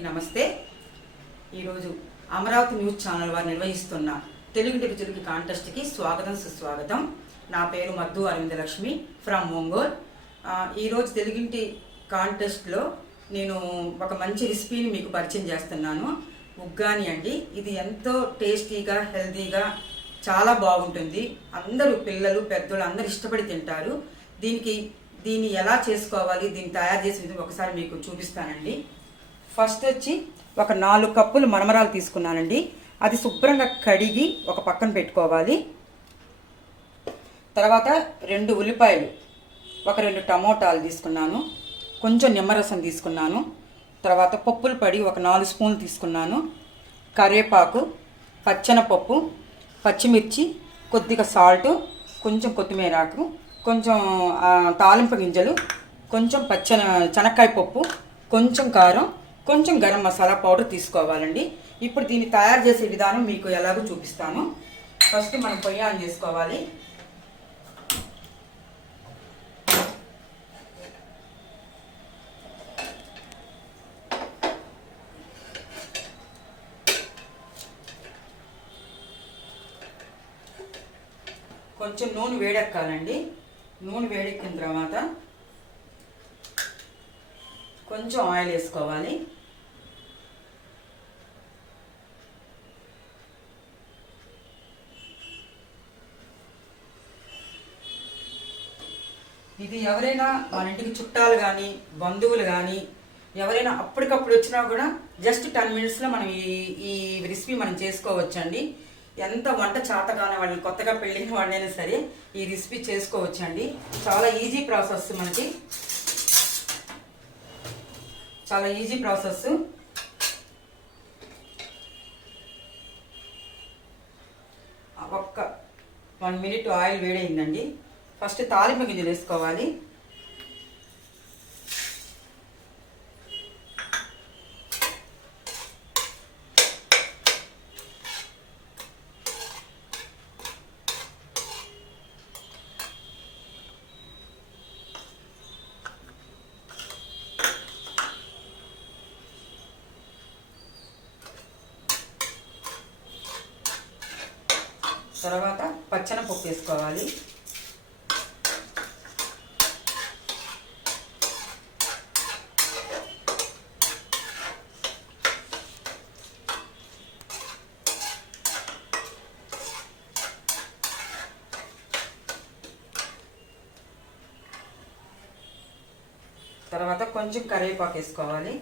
అందరికీ నమస్తే. ఈరోజు అమరావతి న్యూస్ ఛానల్ వారు నిర్వహిస్తున్న తెలుగు రుచులకి కాంటెస్ట్కి స్వాగతం సుస్వాగతం. నా పేరు మద్దు అరవిందలక్ష్మి ఫ్రమ్ ఒంగోల్. ఈరోజు తెలుగింటి కాంటెస్ట్లో నేను ఒక మంచి రెసిపీని మీకు పరిచయం చేస్తున్నాను. ఉగ్గాని అండి. ఇది ఎంతో టేస్టీగా హెల్తీగా చాలా బాగుంటుంది. అందరూ పిల్లలు పెద్దలు అందరూ ఇష్టపడి తింటారు. దీనికి దీన్ని ఎలా చేసుకోవాలి దీన్ని తయారు చేసే విధంగా ఒకసారి మీకు చూపిస్తానండి. ఫస్ట్ వచ్చి ఒక నాలుగు కప్పులు మరమరాలు తీసుకున్నానండి. అది శుభ్రంగా కడిగి ఒక పక్కన పెట్టుకోవాలి. తర్వాత రెండు ఉల్లిపాయలు ఒక రెండు టమోటాలు తీసుకున్నాను. కొంచెం నిమ్మరసం తీసుకున్నాను. తర్వాత పప్పులు పడి ఒక నాలుగు స్పూన్లు తీసుకున్నాను. కరివేపాకు పచ్చనపప్పు పచ్చిమిర్చి కొద్దిగా సాల్ట్ కొంచెం కొత్తిమీర ఆకు కొంచెం తాలింపు గింజలు కొంచెం పచ్చన శనక్కాయ పప్పు కొంచెం కారం కొంచెం గరం మసాలా పౌడర్ తీసుకోవాలండి. ఇప్పుడు దీన్ని తయారు చేసే విధానం మీకు ఎలాగో చూపిస్తాను. ఫస్ట్ మనం పొయ్యి ఆన్ చేసుకోవాలి. కొంచెం నూనె వేడెక్కాలండి. నూనె వేడెక్కిన తర్వాత కొంచెం ఆయిల్ వేసుకోవాలి. ఇది ఎవరైనా మన ఇంటికి చుట్టాలు కానీ బంధువులు కానీ ఎవరైనా అప్పటికప్పుడు వచ్చినా కూడా జస్ట్ టెన్ మినిట్స్లో మనం ఈ ఈ రెసిపీ మనం చేసుకోవచ్చండి. ఎంత వంట చాతగానే వాళ్ళని కొత్తగా పెళ్ళిన వాళ్ళైనా సరే ఈ రెసిపీ చేసుకోవచ్చండి. చాలా ఈజీ ప్రాసెస్ మనకి. చాలా ఈజీ ప్రాసెస్ ఒక్క వన్ మినిట్ ఆయిల్ వేడైందండి. ఫస్ట్ తాలింపు గింజలు వేసుకోవాలి. తర్వాత పచ్చనపప్పు వేసుకోవాలి. తర్వాత కొంచెం కరివేపాకు వేసుకోవాలి.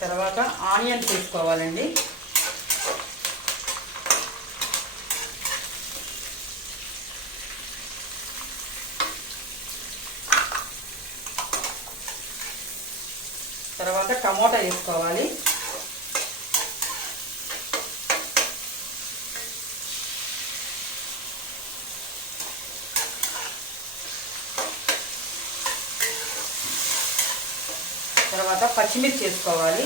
తర్వాత ఆనియన్ తీసుకోవాలండి తర్వాత టమోటా వేసుకోవాలి తర్వాత పచ్చిమిర్చి వేసుకోవాలి.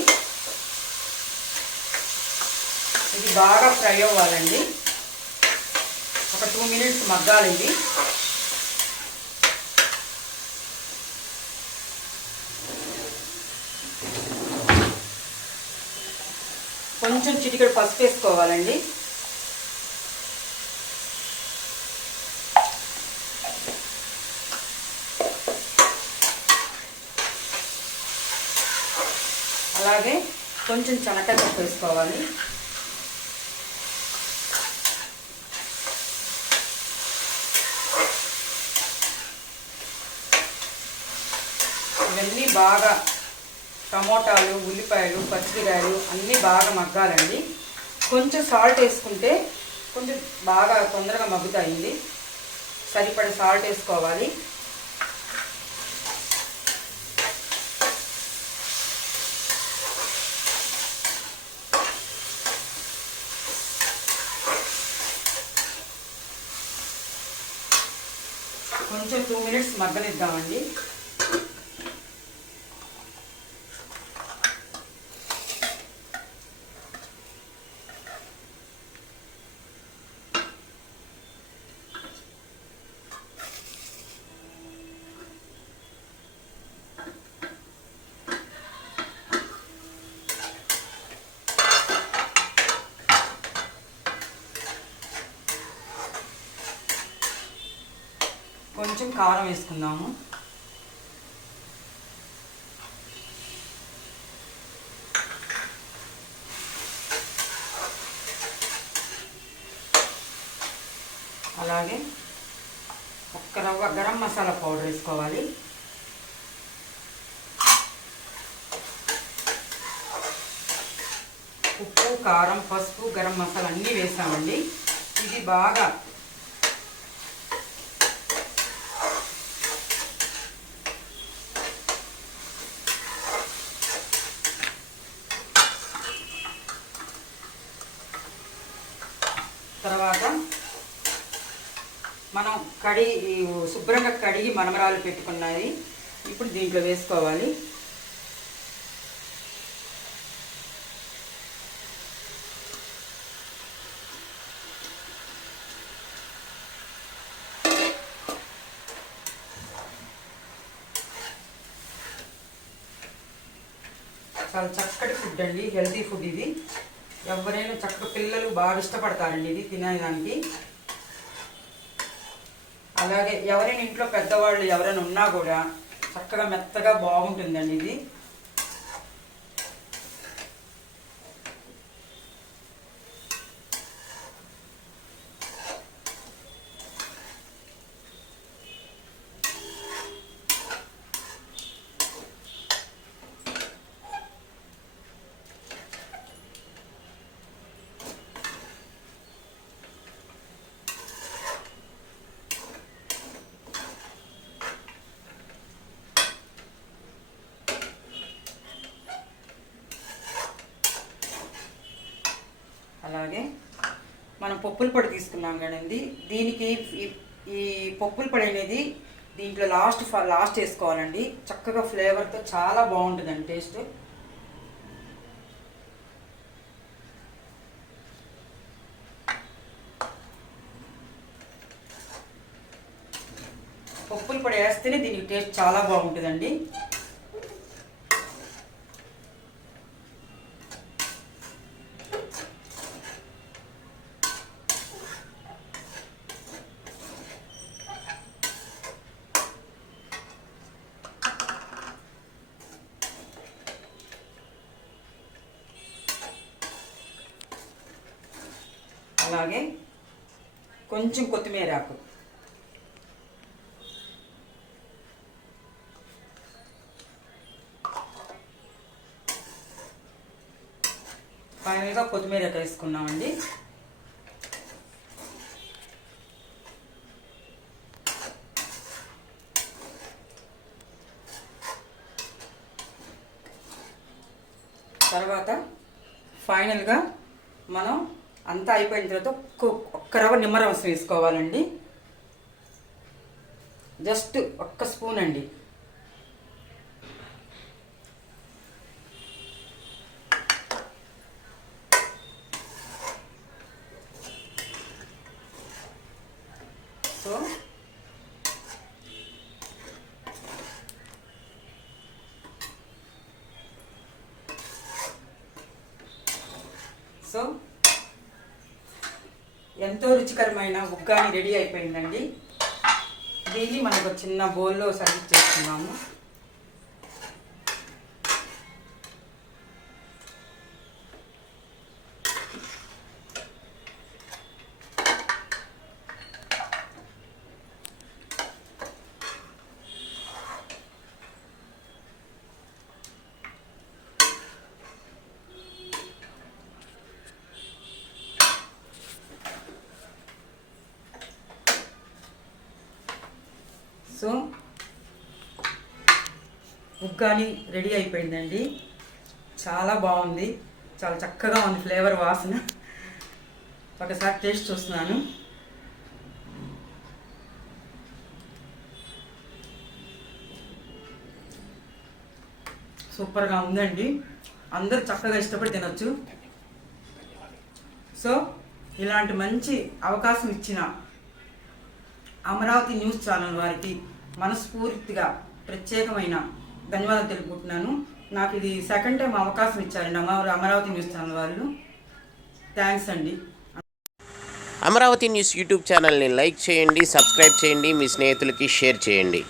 ఇది బాగా ఫ్రై అవ్వాలండి. ఒక టూ మినిట్స్ మగ్గాలి ఇది. కొంచెం చిటికెడు పసుపు వేసుకోవాలండి. అలాగే కొంచెం చెనక్కాయ పప్పు వేసుకోవాలి ఇవన్నీ బాగా టమోటాలు ఉల్లిపాయలు పచ్చిమిరాయలు అన్నీ బాగా మగ్గాలండి. కొంచెం సాల్ట్ వేసుకుంటే కొంచెం బాగా తొందరగా మగ్గుతాయి సరిపడ సాల్ట్ వేసుకోవాలి. కొంచెం టూ మినిట్స్ మగ్గనిద్దామండి. కొంచెం కారం వేసుకుందాము. అలాగే ఒక్క రవ్వ గరం మసాలా పౌడర్ వేసుకోవాలి. ఉప్పు కారం పసుపు గరం మసాలా అన్నీ వేసామండి. ఇది బాగా తర్వాత కడిగి శుభ్రంగా కడిగి మనమరాలు పెట్టుకున్నది ఇప్పుడు దీంట్లో వేసుకోవాలి. చాలా చక్కటి ఫుడ్ అండి. హెల్తీ ఫుడ్ ఇది. ఎవరైనా చక్కటి పిల్లలు బాగా ఇష్టపడతారండి ఇది తినేదానికి. అలాగే ఎవరైనా ఇంట్లో పెద్దవాళ్ళు ఎవరైనా ఉన్నా కూడా చక్కగా మెత్తగా బాగుంటుందండి ఇది అలాగే మనం పప్పుల పొడి తీసుకున్నాం కదండి. దీనికి ఈ- పప్పుల పొడి అనేది దీంట్లో లాస్ట్ ఫ- లాస్ట్ వేసుకోవాలండి. చక్కగా ఫ్లేవర్తో చాలా బాగుంటుందండి టేస్ట్. పప్పుల పొడి వేస్తేనే దీనికి టేస్ట్ చాలా బాగుంటుందండి. అలాగే కొంచెం కొత్తిమీర ఆకు ఫైనల్గా కొత్తిమీర వేసుకున్నామండి. తర్వాత ఫైనల్గా మనం అంతా అయిపోయిన తర్వాత ఒక్క ఒక్క రవ్వ నిమ్మరసం వేసుకోవాలండి. జస్ట్ ఒక్క స్పూన్ అండి. సో సో ఎంతో రుచికరమైన ఉగ్గాని రెడీ అయిపోయిందండి. దీన్ని మనకు ఒక చిన్న బౌల్లో సర్వ్ చేసుకున్నాము సో ఉగ్గాని రెడీ అయిపోయిందండి. చాలా బాగుంది. చాలా చక్కగా ఉంది ఫ్లేవర్ వాసన. ఒకసారి టేస్ట్ చూస్తున్నాను. సూపర్గా ఉందండి. అందరూ చక్కగా ఇష్టపడి తినొచ్చు. సో ఇలాంటి మంచి అవకాశం ఇచ్చిన అమరావతి న్యూస్ ఛానల్ వారికి మనస్ఫూర్తిగా ప్రత్యేకమైన ధన్యవాదాలు తెలుపుకుంటున్నాను. నాకు ఇది సెకండ్ టైం అవకాశం ఇచ్చారండి అమ్మవారు అమరావతి న్యూస్ ఛానల్ వాళ్ళు. థ్యాంక్స్ అండి. అమరావతి న్యూస్ యూట్యూబ్ ఛానల్ని లైక్ చేయండి సబ్స్క్రైబ్ చేయండి మీ స్నేహితులకి షేర్ చేయండి.